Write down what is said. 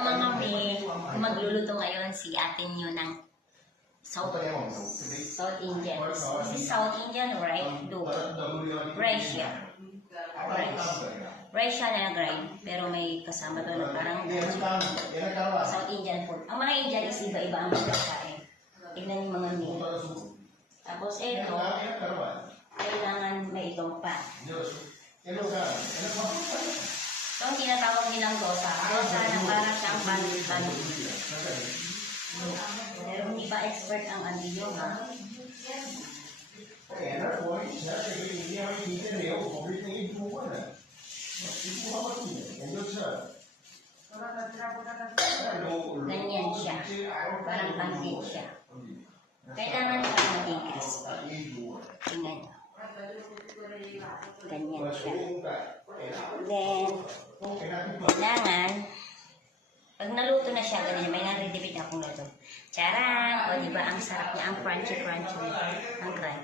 Mga may magluluto ngayon si atin yun ng South Indian. This is South Indian, right? Do. Rice siya. Rice siya na grind, pero may kasama doon na parang South Indian food. Ang mga Indian is iba-iba ang magkakain. Tignan yung mga meal. Tapos ito, kailangan may itong pan. So, ang tinatawag nilang dosa. Dosa na parang siyang pan-pan. Pero hindi pa expert ang andinyo, ha? Ganyan siya. Parang pancake siya. Kailangan siya maging crispy. Tingnan nyo. Ganyan siya. Then, kailangan, pag naluto na siya, ganyan, may naridipid akong luto. Charang! O, diba, ang sarap niya, ang crunchy-crunchy ang rice.